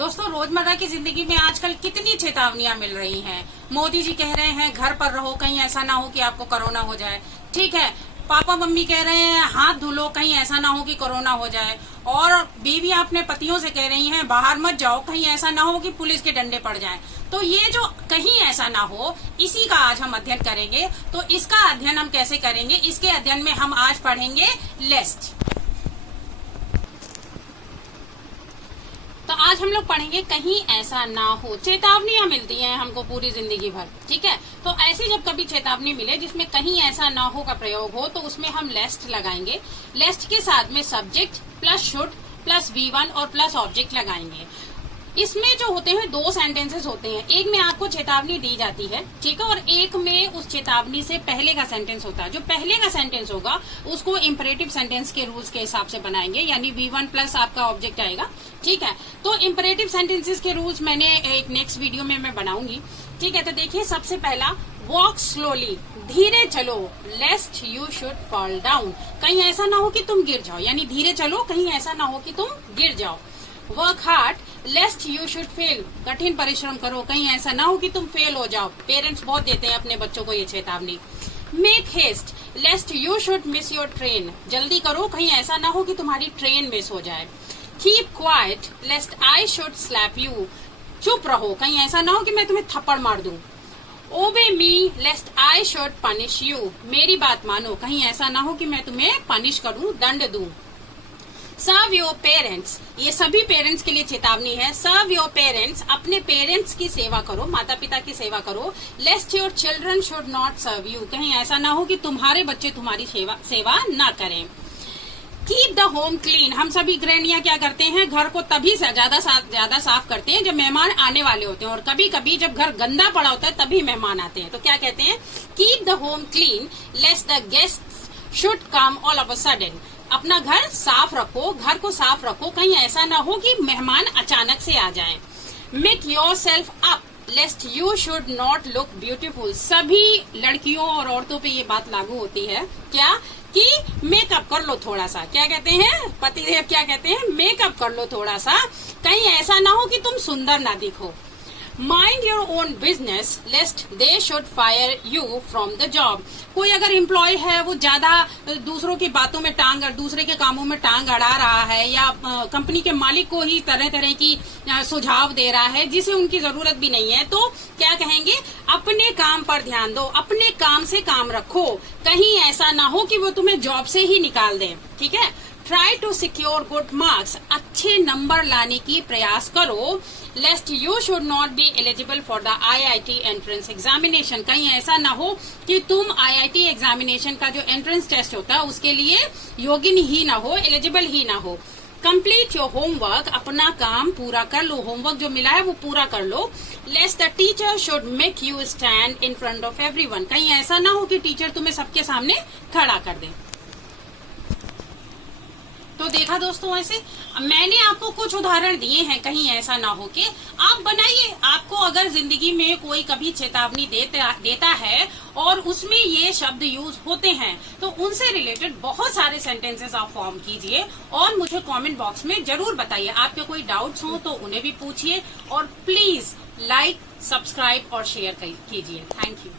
दोस्तों, रोजमर्रा की जिंदगी में आजकल कितनी चेतावनियां मिल रही हैं। मोदी जी कह रहे हैं घर पर रहो, कहीं ऐसा ना हो कि आपको कोरोना हो जाए। ठीक है, पापा मम्मी कह रहे हैं हाथ धो लो, कहीं ऐसा ना हो कि कोरोना हो जाए। और बीवी अपने पतियों से कह रही हैं बाहर मत जाओ, कहीं ऐसा ना हो कि पुलिस के डंडे पड़ जाएं। तो ये जो कहीं ऐसा ना हो, इसी का आज हम अध्ययन करेंगे। तो इसका अध्ययन हम कैसे करेंगे, इसके अध्ययन में हम आज पढ़ेंगे लेस्ट। तो आज हम लोग पढ़ेंगे कहीं ऐसा ना हो। चेतावनियां मिलती हैं हमको पूरी जिंदगी भर, ठीक है। तो ऐसी जब कभी चेतावनी मिले जिसमें कहीं ऐसा ना हो का प्रयोग हो, तो उसमें हम लेस्ट लगाएंगे। लेस्ट के साथ में subject plus should plus V1 और प्लस ऑब्जेक्ट लगाएंगे। इसमें जो होते हैं दो सेंटेंसेस होते हैं, एक में आपको चेतावनी दी जाती है, ठीक है, और एक में उस चेतावनी से पहले का सेंटेंस होता है। जो पहले का सेंटेंस होगा उसको इंपरेटिव सेंटेंस के रूल्स के हिसाब से बनाएंगे, यानी V1 प्लस आपका ऑब्जेक्ट आएगा, ठीक है। तो इंपरेटिव सेंटेंसेस के रूल्स मैंने एक नेक्स्ट वीडियो में मैं बनाऊंगी, ठीक है। तो देखिए, सबसे पहला वॉक स्लोली, धीरे चलो, लेस्ट यू शुड फॉल डाउन, कहीं ऐसा ना हो कि तुम गिर जाओ, यानी धीरे चलो, कहीं ऐसा ना हो कि तुम गिर जाओ। Work hard लेस्ट you should fail, कठिन परिश्रम करो, कहीं ऐसा ना हो कि तुम फेल हो जाओ। पेरेंट्स बहुत देते हैं अपने बच्चों को ये चेतावनी। Make haste lest you should miss your train, जल्दी करो, कहीं ऐसा ना हो कि तुम्हारी ट्रेन मिस हो जाए। Keep quiet lest I should slap you, चुप रहो, कहीं ऐसा ना हो कि मैं तुम्हें थप्पड़ मार दूं। ओबे मी लेस्ट आई शुड पनिश यू, मेरी बात मानो, कहीं ऐसा ना हो कि मैं तुम्हें पनिश करूं, दंड दूं। सर्व योर पेरेंट्स, ये सभी पेरेंट्स के लिए चेतावनी है। सर्व योर पेरेंट्स, अपने पेरेंट्स की सेवा करो, माता पिता की सेवा करो। Lest your children should not serve you, कहीं ऐसा ना हो कि तुम्हारे बच्चे तुम्हारी सेवा ना करें। कीप द होम क्लीन, हम सभी गृहिणियां क्या करते हैं, घर को तभी ज्यादा साफ करते हैं जब मेहमान आने वाले होते हैं, और कभी कभी जब घर गंदा पड़ा होता है तभी मेहमान आते हैं। तो क्या कहते हैं, keep the home clean lest the guest should come all of a sudden, अपना घर साफ रखो, घर को साफ रखो, कहीं ऐसा ना हो कि मेहमान अचानक से आ जाएं। Make your self up लेस्ट you should not look beautiful, सभी लड़कियों और औरतों पे ये बात लागू होती है, क्या कि मेकअप कर लो थोड़ा सा। क्या कहते हैं पतिदेव, क्या कहते हैं, मेकअप कर लो थोड़ा सा, कहीं ऐसा ना हो कि तुम सुंदर ना दिखो। Mind your own business lest they should fire you from the job, कोई अगर एम्प्लॉय है वो ज्यादा दूसरों की बातों में दूसरे के कामों में टांग अड़ा रहा है, या कंपनी के मालिक को ही तरह तरह की सुझाव दे रहा है जिसे उनकी जरूरत भी नहीं है, तो क्या कहेंगे, अपने काम पर ध्यान दो, अपने काम से काम रखो, कहीं ऐसा ना हो कि वो तुम्हें जॉब से ही निकाल दें, ठीक है। Try to secure good marks, अच्छे नंबर लाने की प्रयास करो। Lest you should not be eligible for the IIT entrance examination, कहीं ऐसा ना हो कि तुम IIT एग्जामिनेशन का जो एंट्रेंस टेस्ट होता है उसके लिए योग्य ही ना हो, एलिजिबल ही ना हो। कंप्लीट योर होमवर्क, अपना काम पूरा कर लो, होमवर्क जो मिला है वो पूरा कर लो। Lest the teacher should make you stand in front of everyone, कहीं ऐसा ना हो कि टीचर तुम्हें सबके सामने खड़ा कर दे। तो देखा दोस्तों, ऐसे मैंने आपको कुछ उदाहरण दिए हैं, कहीं ऐसा ना हो के आप बनाइए। आपको अगर जिंदगी में कोई कभी चेतावनी देता है और उसमें ये शब्द यूज होते हैं, तो उनसे रिलेटेड बहुत सारे सेंटेंसेस आप फॉर्म कीजिए और मुझे कमेंट बॉक्स में जरूर बताइए। आपके कोई डाउट्स हो तो उन्हें भी पूछिए, और प्लीज लाइक, सब्सक्राइब और शेयर कीजिए। Thank you.